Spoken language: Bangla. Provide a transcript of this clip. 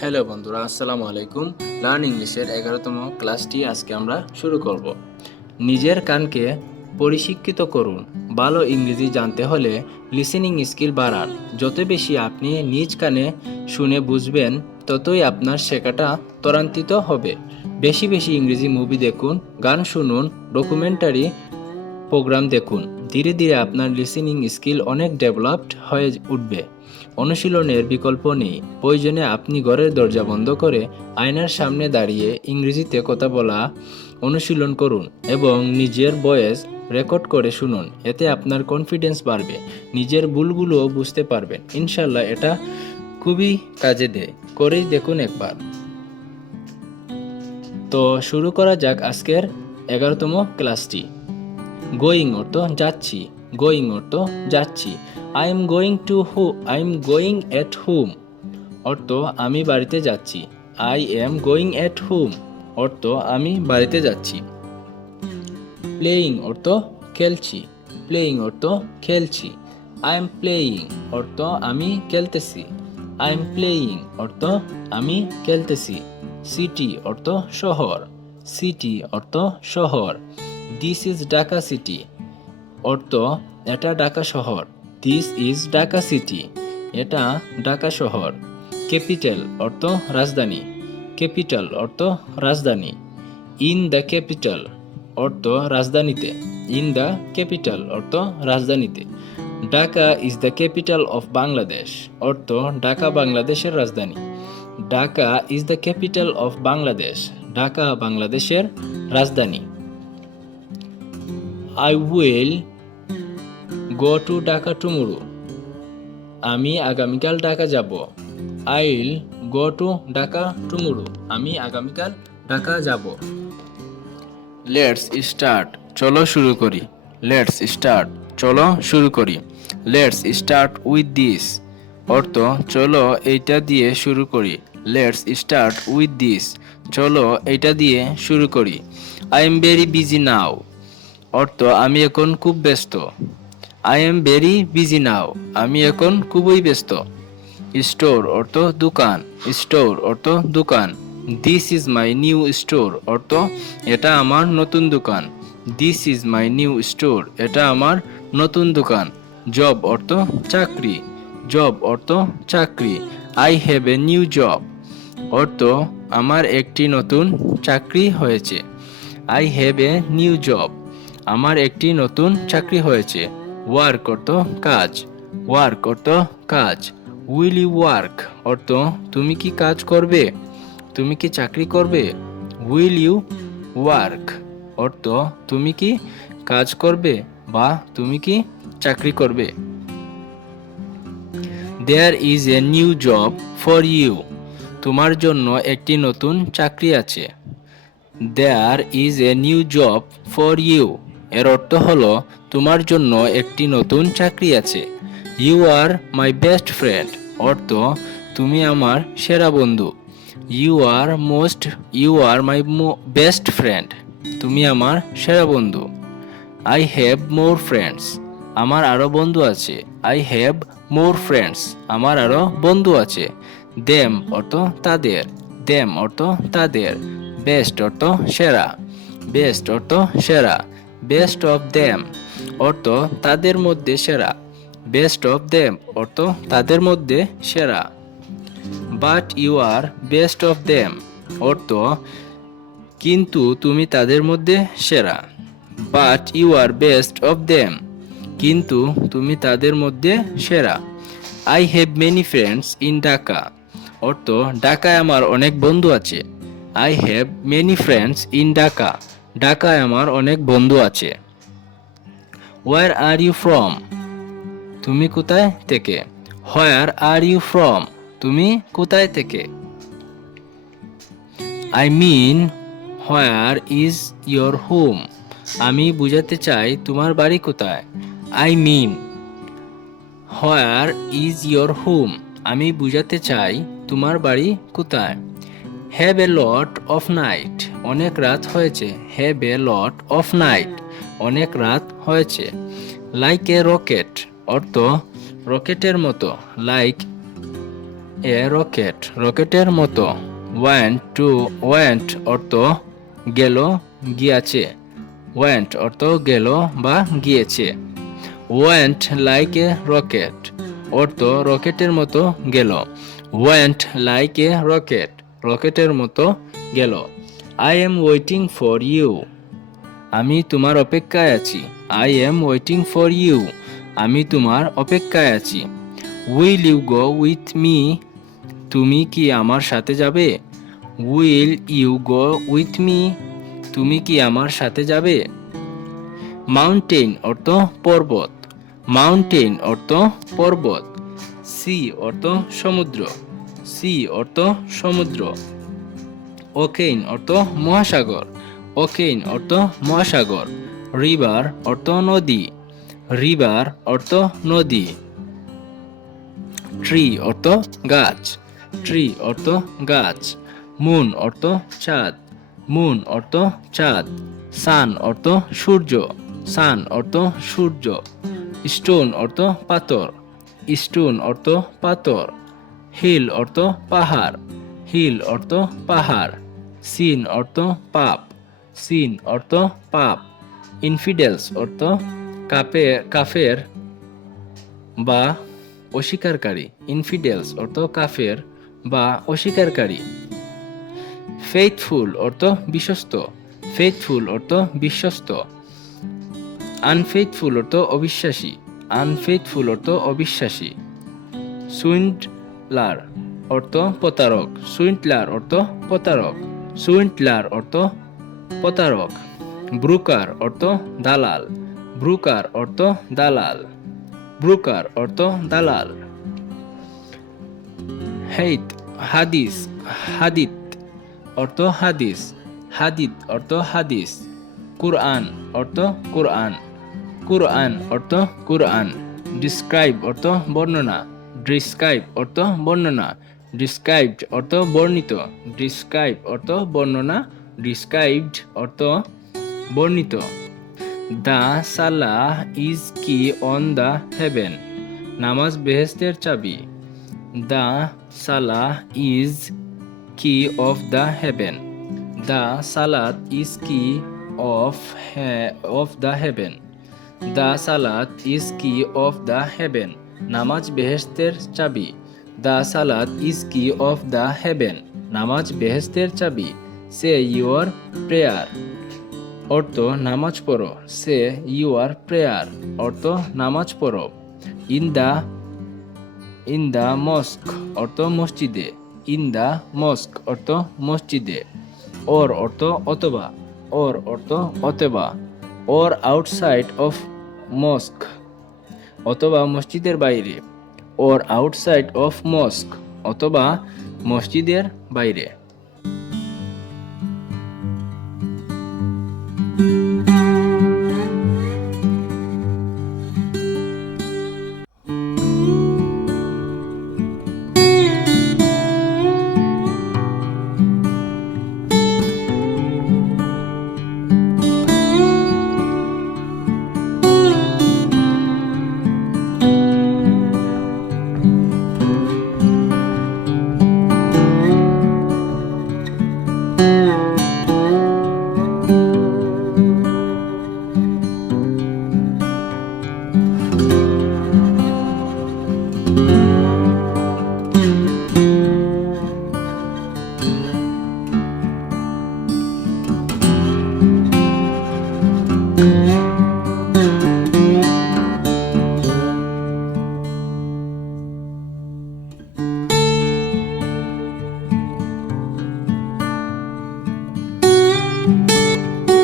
হ্যালো বন্ধুরা, আসসালামু আলাইকুম। লার্ন ইংলিশের 11তম ক্লাসটি আজকে আমরা শুরু করব। নিজের কানকে পরিশিক্ষিত করুন। ভালো ইংরেজি জানতে হলে লিসেনিং স্কিল বাড়ান। যত বেশি আপনি নিজ কানে শুনে বুঝবেন, ততই আপনার শেখাটা ত্বরান্বিত হবে। বেশি বেশি ইংরেজি মুভি দেখুন, গান শুনুন, ডকুমেন্টারি প্রোগ্রাম দেখুন। ধীরে ধীরে আপনার লিসেনিং স্কিল অনেক ডেভেলপড হয়ে উঠবে। অনুশীলনের বিকল্প নেই। প্রয়োজনে আপনি ঘরের দরজা বন্ধ করে আয়নার সামনে দাঁড়িয়ে ইংরেজিতে কথা বলা অনুশীলন করুন এবং নিজের ভয়েস রেকর্ড করে শুনুন। এতে আপনার কনফিডেন্স বাড়বে, নিজের ভুলগুলোও বুঝতে পারবেন। ইনশাল্লাহ এটা খুবই কাজে দেয়। করেই দেখুন একবার। তো শুরু করা যাক আজকের 11তম ক্লাসটি। গোয়িং অর্থ যাচ্ছি, গোয়িং অর্থ যাচ্ছি। I am going at home অর্থ আমি বাড়িতে যাচ্ছি। I am going at home অর্থ আমি বাড়িতে যাচ্ছি। প্লেয়িং অর্থ খেলছি, প্লেয়িং অর্থ খেলছি। আই এম প্লেয়িং অর্থ আমি খেলতেছি। আই এম প্লেয়িং অর্থ আমি খেলতেছি। সিটি অর্থ শহর, সিটি অর্থ শহর। দিস ইজ ঢাকা সিটি অর্থ এটা ঢাকা শহর। দিস ইজ ঢাকা সিটি এটা ঢাকা শহর। ক্যাপিটাল অর্থ রাজধানী, ক্যাপিটাল অর্থ রাজধানী। ইন দ্য ক্যাপিটাল অর্থ রাজধানীতে, ইন দ্য ক্যাপিটাল অর্থ রাজধানীতে। Dhaka is the capital of Bangladesh অর্থ ঢাকা বাংলাদেশের রাজধানী। Dhaka is the capital of Bangladesh Dhaka বাংলাদেশের রাজধানী। I will go to Dhaka tomorrow আমি আগামীকাল ঢাকা যাব। I'll go to Dhaka tomorrow আমি আগামীকাল ঢাকা যাব। Let's start চলো শুরু করি। Let's start চলো শুরু করি। Let's start with this অর্থ চলো এইটা দিয়ে শুরু করি। Let's start with this চলো এইটা দিয়ে শুরু করি। I am very busy now অর্থ আমি এখন খুব ব্যস্ত। I am very busy now আমি এখন খুবই ব্যস্ত। স্টোর অর্থ দোকান, স্টোর অর্থ দোকান। This is my new store অর্থ এটা আমার নতুন দোকান। This is my new store এটা আমার নতুন দোকান। জব অর্থ চাকরি, জব অর্থ চাকরি। I have a new job অর্থ আমার একটি নতুন চাকরি হয়েছে। I have a new job আমার একটি নতুন চাকরি হয়েছে। ওয়ার্ক অর্থ কাজ, ওয়ার্ক অর্থ কাজ। উইল ইউ ওয়ার্ক অর্থ তুমি কি কাজ করবে, তুমি কি চাকরি করবে। উইল ইউ ওয়ার্ক অর্থ তুমি কি কাজ করবে বা তুমি কি চাকরি করবে। There is a new job for you তোমার জন্য একটি নতুন চাকরি আছে। There is a new job for you এর অর্থ হলো তোমার জন্য একটি নতুন চাকরি আছে। You are my best friend অর্থ তুমি আমার সেরা বন্ধু। You are my best friend তুমি আমার সেরা বন্ধু। আই হ্যাভ মোর ফ্রেন্ডস আমার আরও বন্ধু আছে। আই হ্যাভ মোর ফ্রেন্ডস আমার আরও বন্ধু আছে। দেম অর্থ তাদের, দেম অর্থ তাদের। বেস্ট অর্থ সেরা, বেস্ট অর্থ সেরা। বেস্ট অফ দেম অর্থ তাদের মধ্যে সেরা, বেস্ট অফ দেম অর্থ তাদের মধ্যে সেরা। But you are best of them অর্থ কিন্তু তুমি তাদের মধ্যে সেরা। But you are best of them কিন্তু তুমি তাদের মধ্যে সেরা। I have many friends in Dhaka অর্থ ঢাকায় আমার অনেক বন্ধু আছে। I have many friends in Dhaka ঢাকায় আমার অনেক বন্ধু আছে। হোয়ার আর ইউ ফ্রম তুমি কোথায় থেকে। হোয়ার আর ইউ ফ্রম তুমি কোথায় থেকে। I mean where is your home আমি বুঝাতে চাই তোমার বাড়ি কোথায়। I mean where is your home আমি বুঝাতে চাই তোমার বাড়ি কোথায়। Have a lot of night অনেক রাত হয়েছে। Have a lot of night অনেক রাত হয়েছে। লাইক এ রকেট অর্থ রকেটের মতো। লাইক এ রকেট রকেটের মতো। ওয়েন্ট অর্থ গেল গিয়েছে। ওয়েন্ট অর্থ গেল বা গিয়েছে। ওয়েন্ট লাইক এ রকেট অর্থ রকেটের মতো গেল। ওয়েন্ট লাইক এ রকেট রকেটের মতো গেল। I am waiting for you আমি তোমার অপেক্ষায় আছি। I am waiting for you আমি তোমার অপেক্ষায় আছি। Will you go with me তুমি কি আমার সাথে যাবে? Will you go with me তুমি কি আমার সাথে যাবে? মাউন্টেন অর্থ পর্বত। মাউন্টেন অর্থ পর্বত। সি অর্থ সমুদ্র। সি অর্থ সমুদ্র। ওকেইন অর্থ মহাসাগর। ওকেইন অর্থ মহাসাগর। রিভার অর্থ নদী। রিভার অর্থ নদী। ট্রি অর্থ গাছ। ট্রি অর্থ গাছ। মুন অর্থ চাঁদ। মুন অর্থ চাঁদ। সান অর্থ সূর্য। সান অর্থ সূর্য। স্টোন অর্থ পাথর। স্টোন অর্থ পাথর। হিল অর্থ পাহাড়। হিল অর্থ পাহাড়। সিন অর্থ পাপ। সিন অর্থ পাপ। ইনফিডেলস অর্থ কাফের বা অস্বীকারী। ইনফিডেলস অর্থ কাফের বা অস্বীকারী। ফেইথফুল অর্থ বিশ্বস্ত। ফেইথফুল অর্থ বিশ্বস্ত। আনফেইথফুল অর্থ অবিশ্বাসী। আনফেইথফুল অর্থ অবিশ্বাসী। সুইন্ডলার অর্থ প্রতারক। সুইন্ডলার অর্থ প্রতারক। সুইন্ডলার অর্থ প্রতারক। ব্রুকার অর্থ দালাল। ব্রুকার অর্থ দালাল। ব্রুকার অর্থ দালাল। হাদিস হাদিত অর্থ হাদিস। হাদিত অর্থ হাদিস। কুরআন অর্থ কুরআন। কুরআন অর্থ কুরআন। ডিসক্রাইব অর্থ বর্ণনা। ডিসক্রাইব অর্থ বর্ণনা। ডিসক্রাইবড অর্থ বর্ণিত। ডিসক্রাইব অর্থ বর্ণনা। ডিসক্রাইবড অর্থ বর্ণিত। দ্য সালাহ ইজ কি অন দ্য হেভেন নামাজ বেহেস্তের চাবি। দ্য সালাহ ইজ কি অফ দ্য হেভেন। দ্য সালাত ইজ কি অফ দ্য হেভেন। দ্য সালাত ইজ কি অফ দ্য হেভেন নামাজ বেহেস্তের চাবি। দ্য সালাত ইজ কি অফ দ্য হেভেন নামাজ বেহেস্তের চাবি। সে ইউর প্রেয়ার অর্থ নামাজ পড়ো। সে ইউর প্রেয়ার অর্থ নামাজ পড়ো। ইন দ্য মস্ক অর্থ মসজিদে। ইন দ্য মস্ক অর্থ মসজিদে। ওর অর্থ অথবা। ওর অর্থ অথবা। ওর আউটসাইড অফ মস্ক অথবা মসজিদের বাইরে। ওর আউটসাইড অফ মস্ক অথবা মসজিদের বাইরে।